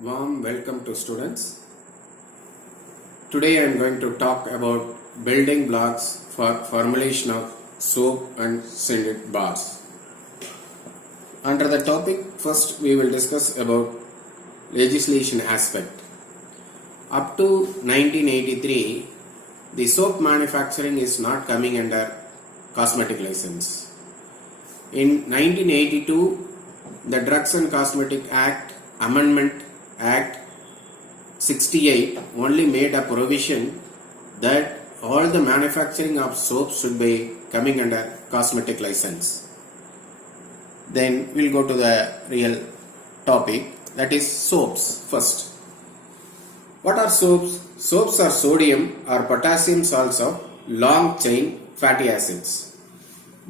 Warm welcome to students. Today I am going to talk about building blocks for formulation of soap and scented bars. Under the topic, first we will discuss about legislation aspect. Up to 1983, the soap manufacturing is not coming under cosmetic license. In 1982, the Drugs and Cosmetic Act Amendment Act 68 only made a provision that all the manufacturing of soap should be coming under cosmetic license. Then we'll go to the real topic, that is soaps first. What are soaps? Soaps are sodium or potassium salts of long chain fatty acids.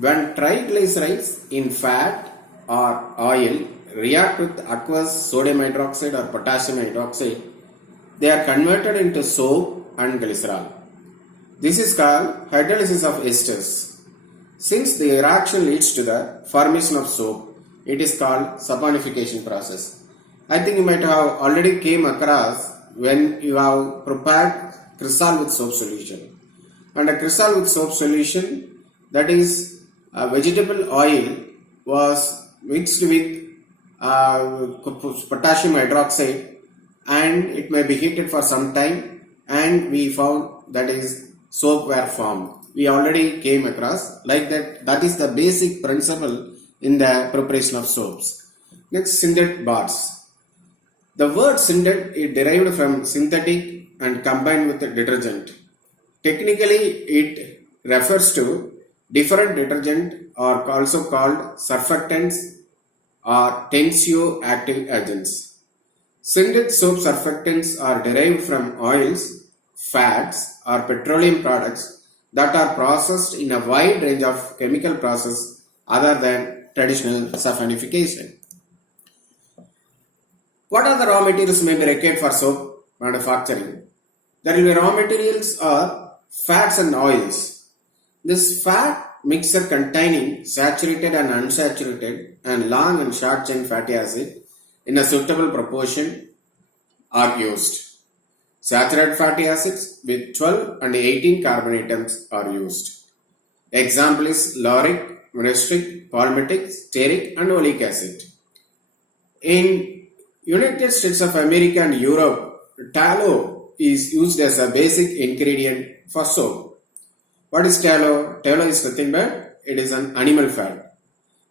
When triglycerides in fat or oil react with aqueous sodium hydroxide or potassium hydroxide, they are converted into soap and glycerol. This is called hydrolysis of esters. Since the reaction leads to the formation of soap, it is called saponification process. I think you might have already came across when you have prepared cresol with soap solution. And a cresol with soap solution, that is a vegetable oil, was mixed with potassium hydroxide and it may be heated for some time, and we found that is soap were formed. We already came across like that. That is the basic principle in the preparation of soaps. Next, scented bars. The word scented is derived from synthetic and combined with detergent. Technically, it refers to different detergent or also called surfactants or tensioactive agents. Scented soap surfactants are derived from oils, fats or petroleum products that are processed in a wide range of chemical process other than traditional saponification. What are the raw materials may be required for soap manufacturing? There will be raw materials are fats and oils. This fat mixture containing saturated and unsaturated and long and short chain fatty acid in a suitable proportion are used. Saturated fatty acids with 12 and 18 carbon atoms are used. Example is lauric, myristic, palmitic, stearic and oleic acid. In United States of America and Europe, tallow is used as a basic ingredient for soap. What is tallow? Tallow is nothing but it is an animal fat.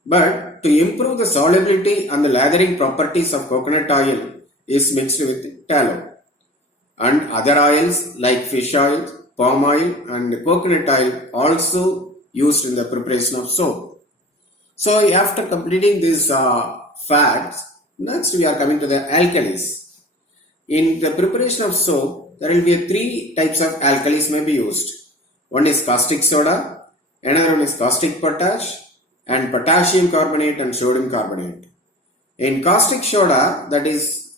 But to improve the solubility and the lathering properties of coconut oil is mixed with tallow. And other oils like fish oil, palm oil and coconut oil also used in the preparation of soap. So after completing these fats, next we are coming to the alkalis. In the preparation of soap, there will be three types of alkalis may be used. One is caustic soda, another one is caustic potash, and potassium carbonate and sodium carbonate. In caustic soda, that is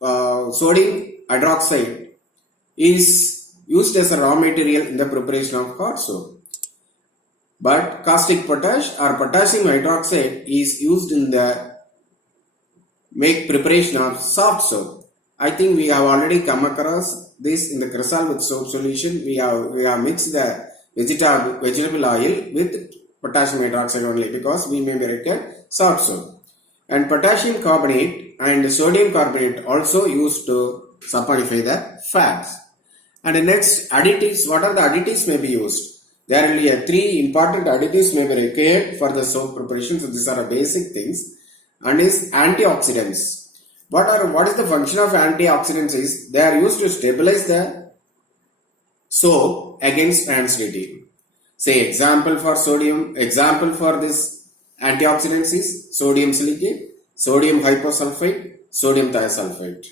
sodium hydroxide, is used as a raw material in the preparation of hot soap. But caustic potash or potassium hydroxide is used in the preparation of soft soap. I think we have already come across this in the cresol with soap solution. We have mixed the vegetable oil with potassium hydroxide only because we may require soft soap. And potassium carbonate and sodium carbonate also used to saponify the fats. And the next, additives. What are the additives may be used? There will be three important additives may be required for the soap preparation. So these are the basic things. And is antioxidants. What is the function of antioxidants is they are used to stabilize the soap against acidity. Say example for sodium, example for this antioxidants is sodium silicate, sodium hyposulfite, sodium thiosulfite.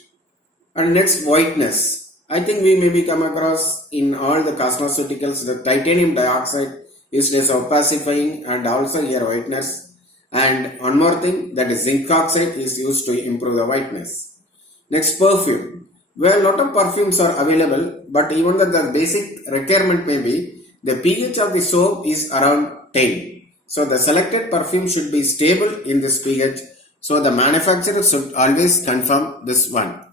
And next, whiteness. I think we may come across in all the cosmeceuticals the titanium dioxide used as opacifying and also here whiteness. And one more thing, that is zinc oxide is used to improve the whiteness. Next, perfume. Well, a lot of perfumes are available, but even though the basic requirement may be the pH of the soap is around 10. So the selected perfume should be stable in this pH. So the manufacturer should always confirm this one.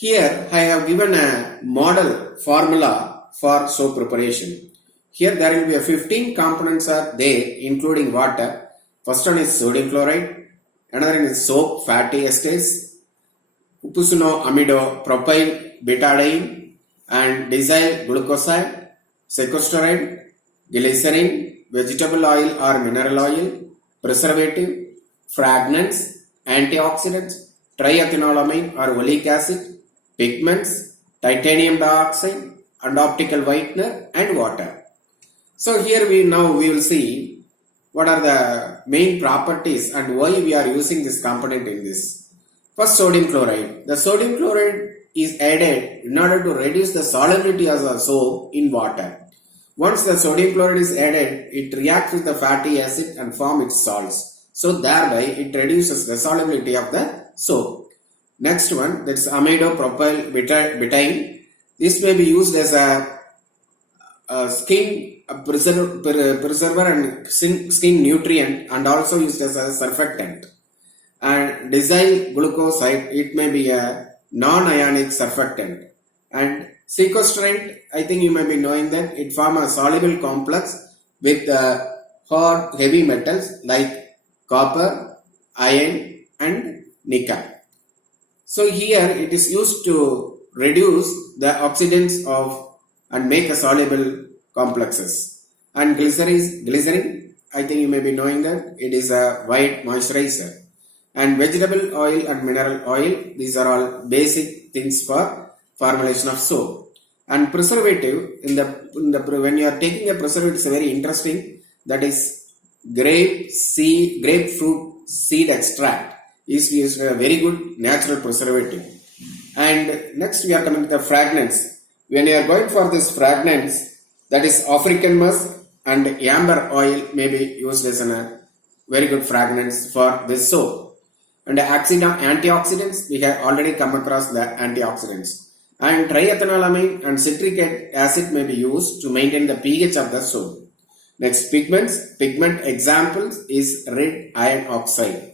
Here I have given a model formula for soap preparation. Here there will be a 15 components are there including water. First one is sodium chloride, another one is soap fatty esters, upusuno amido propyl butadiene and disyl glucoside, sequestride, glycerin, vegetable oil or mineral oil, preservative, fragrance, antioxidants, triethanolamine or oleic acid, pigments, titanium dioxide and optical whitener and water. So here we will see what are the main properties and why we are using this component in this. First, sodium chloride. The sodium chloride is added in order to reduce the solubility of the soap in water. Once the sodium chloride is added, it reacts with the fatty acid and form its salts. So thereby it reduces the solubility of the soap. Next one, that's amido propyl butadiene. This may be used as a skin preserver and skin nutrient and also used as a surfactant. And disyl glucoside, it may be a non-ionic surfactant. And sequestrant, I think you may be knowing that it forms a soluble complex with hard heavy metals like copper, iron and nickel. So here it is used to reduce the oxidants of and make a soluble complexes. And glycerin, I think you may be knowing that it is a white moisturizer. And vegetable oil and mineral oil, these are all basic things for formulation of soap. And preservative, when you are taking a preservative, it's very interesting. That is grapefruit seed extract is used a very good natural preservative. And next we are coming to the fragrance. When you are going for this fragrance, that is African musk and amber oil may be used as a very good fragrance for this soap. And antioxidants, we have already come across the antioxidants. And triethanolamine and citric acid may be used to maintain the pH of the soap. Next, pigments. Pigment examples is red iron oxide.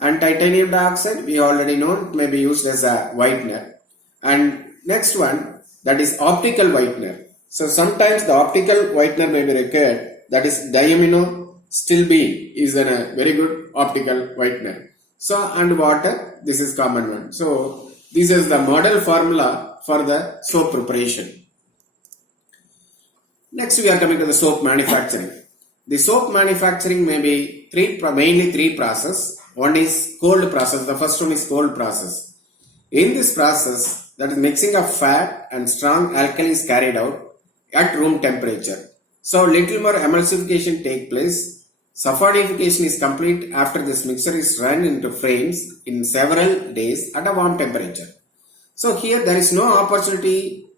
And titanium dioxide, we already know, it may be used as a whitener. And next one, that is optical whitener. So sometimes the optical whitener may be required, that is diamino stilbene is a very good optical whitener. So, and water, this is common one. So, this is the model formula for the soap preparation. Next, we are coming to the soap manufacturing. The soap manufacturing may be mainly three processes. One is cold process. The first one is cold process. In this process, that is mixing of fat and strong alkali is carried out at room temperature. So, little more emulsification take place. Saponification is complete after this mixture is run into frames in several days at a warm temperature. So here there is no opportunity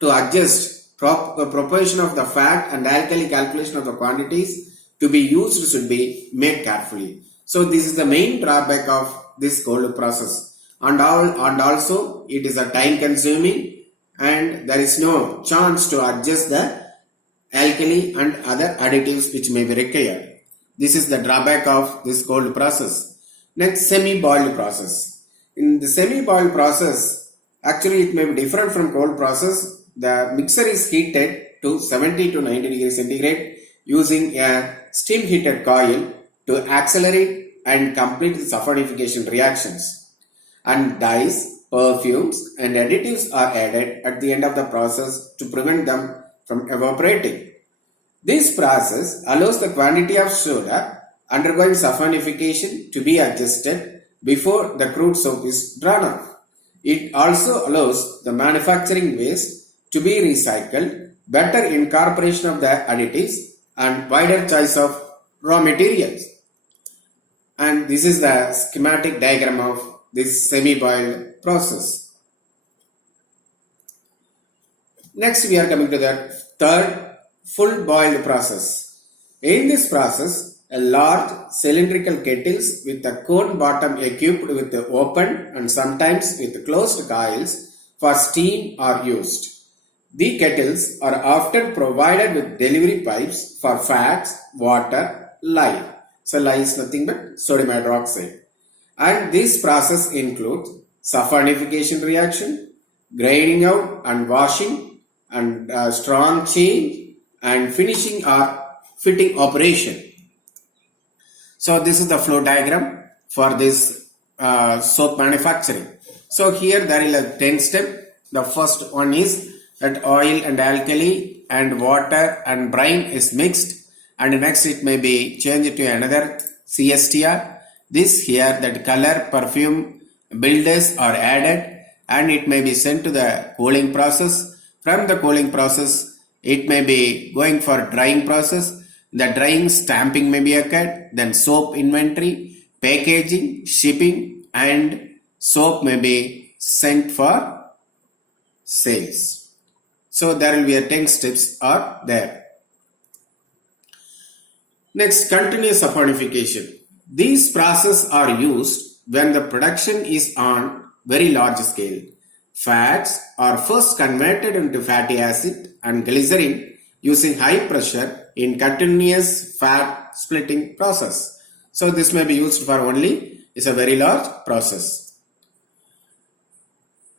to adjust the proportion of the fat and alkali calculation of the quantities to be used should be made carefully. So this is the main drawback of this cold process. And also it is a time consuming and there is no chance to adjust the alkali and other additives which may be required. This is the drawback of this cold process. Next, semi-boiled process. In the semi-boiled process, actually it may be different from cold process. The mixer is heated to 70 to 90 degrees centigrade using a steam heated coil to accelerate and complete the saponification reactions. And dyes, perfumes and additives are added at the end of the process to prevent them from evaporating. This process allows the quantity of soda undergoing saponification to be adjusted before the crude soap is drawn off. It also allows the manufacturing waste to be recycled, better incorporation of the additives and wider choice of raw materials. And this is the schematic diagram of this semi-boiled process. Next we are coming to the third full boiled process. In this process, a large cylindrical kettles with a cone bottom equipped with open and sometimes with closed coils for steam are used. The kettles are often provided with delivery pipes for fats, water, lye. So lye is nothing but sodium hydroxide. And this process includes saponification reaction, grinding out and washing, and strong change, and finishing or fitting operation. So this is the flow diagram for this soap manufacturing. So here there is a 10 step. The first one is that oil and alkali and water and brine is mixed, and next it may be changed to another CSTR. This here that color, perfume, builders are added, and it may be sent to the cooling process. From the cooling process it may be going for drying process. The drying, stamping may be occurred, then soap inventory, packaging, shipping, and soap may be sent for sales. So there will be a 10 steps are there. Next, continuous saponification. These processes are used when the production is on very large scale. Fats are first converted into fatty acid and glycerin using high pressure in continuous fat splitting process. So this may be used for only, it's a very large process.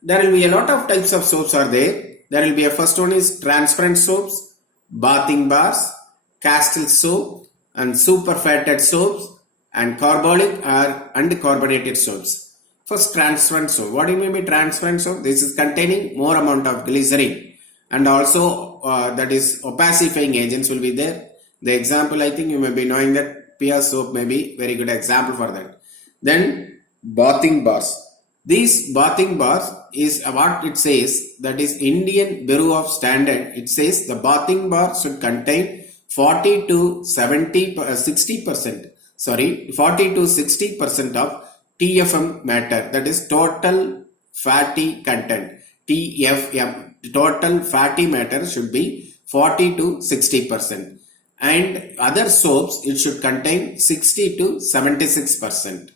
There will be a lot of types of soaps are there. There will be a first one is transparent soaps, bathing bars, castle soap, and superfatted soaps, and carbolic or uncarbonated soaps. First, transparent soap. What do you mean by transparent soap? This is containing more amount of glycerin, and also that is opacifying agents will be there. The example, I think you may be knowing that Pia soap may be very good example for that. Then bathing bars. These bathing bars is what it says, that is Indian Bureau of Standard. It says the bathing bar should contain 40 to 60% of TFM matter, that is total fatty content. TFM, total fatty matter should be 40 to 60%, and other soaps it should contain 60 to 76%.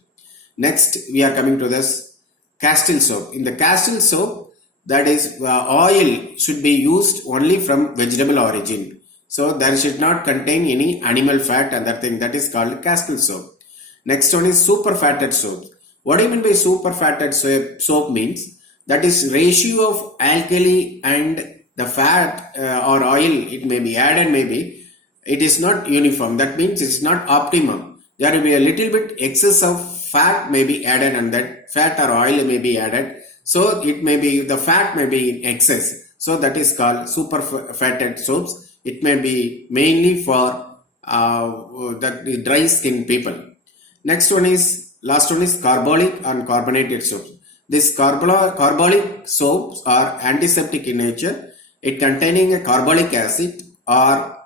Next we are coming to this castle soap. In the castle soap, that is oil should be used only from vegetable origin. So there should not contain any animal fat and that thing, that is called castle soap. Next one is superfatted soap. What do you mean by superfatted soap means? That is ratio of alkali and the fat or oil it may be added, maybe it is not uniform. That means it's not optimum. There will be a little bit excess of fat may be added, and that fat or oil may be added. So it may be the fat may be in excess. So that is called superfatted soaps. It may be mainly for the dry skin people. Next one is, last one is carbolic and carbonated soaps. These carbolic soaps are antiseptic in nature. It containing a carbolic acid or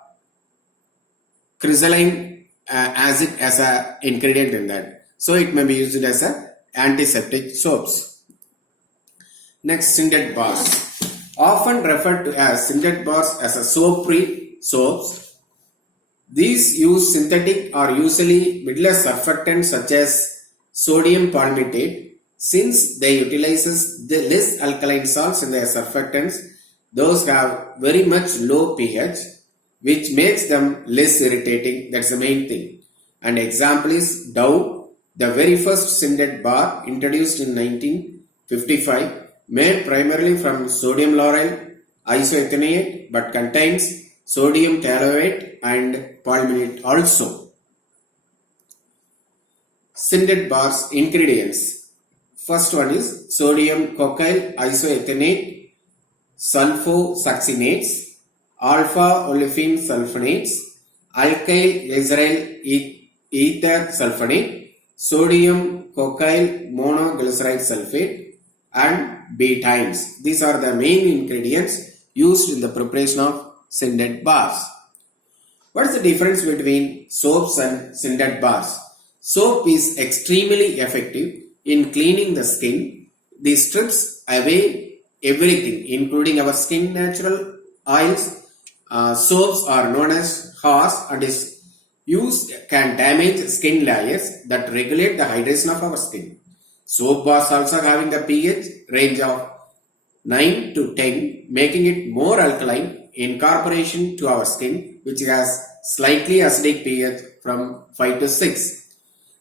crystalline acid as an ingredient in that. So it may be used as a antiseptic soaps. Next, Syndet bars. Often referred to as Syndet bars as a soap-free soaps. These use synthetic or usually midless surfactants such as sodium palmitate. Since they utilizes the less alkaline salts in their surfactants, those have very much low pH, which makes them less irritating. That's the main thing. And example is Dove, the very first Syndet bar introduced in 1955, made primarily from sodium lauryl isoethanoate, but contains sodium toluene and palmitate also. Syndet bars ingredients. First one is sodium cocyl isoethanoate, sulfosuccinates, alpha olefin sulfonates, alkyl glyceryl ether sulfonate, sodium cocyl monoglyceride sulfate, and betaines. These are the main ingredients used in the preparation of Syndet bars. What is the difference between soaps and Syndet bars? Soap is extremely effective in cleaning the skin. This strips away everything, including our skin natural oils. Soaps are known as harsh and is used can damage skin layers that regulate the hydration of our skin. Soap bars also having the pH range of 9 to 10, making it more alkaline in comparison to our skin, which has slightly acidic pH from 5 to 6.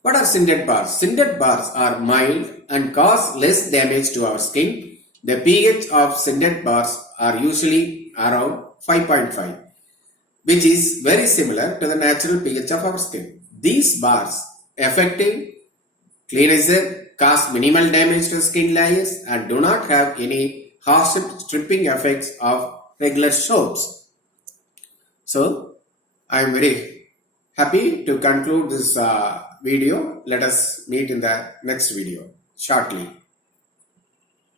What are Syndet bars? Syndet bars are mild and cause less damage to our skin. The pH of Syndet bars are usually around 5.5, which is very similar to the natural pH of our skin. These bars effective cleanser, cause minimal damage to skin layers and do not have any harsh stripping effects of regular soaps. So, I am very happy to conclude this video. Let us meet in the next video shortly.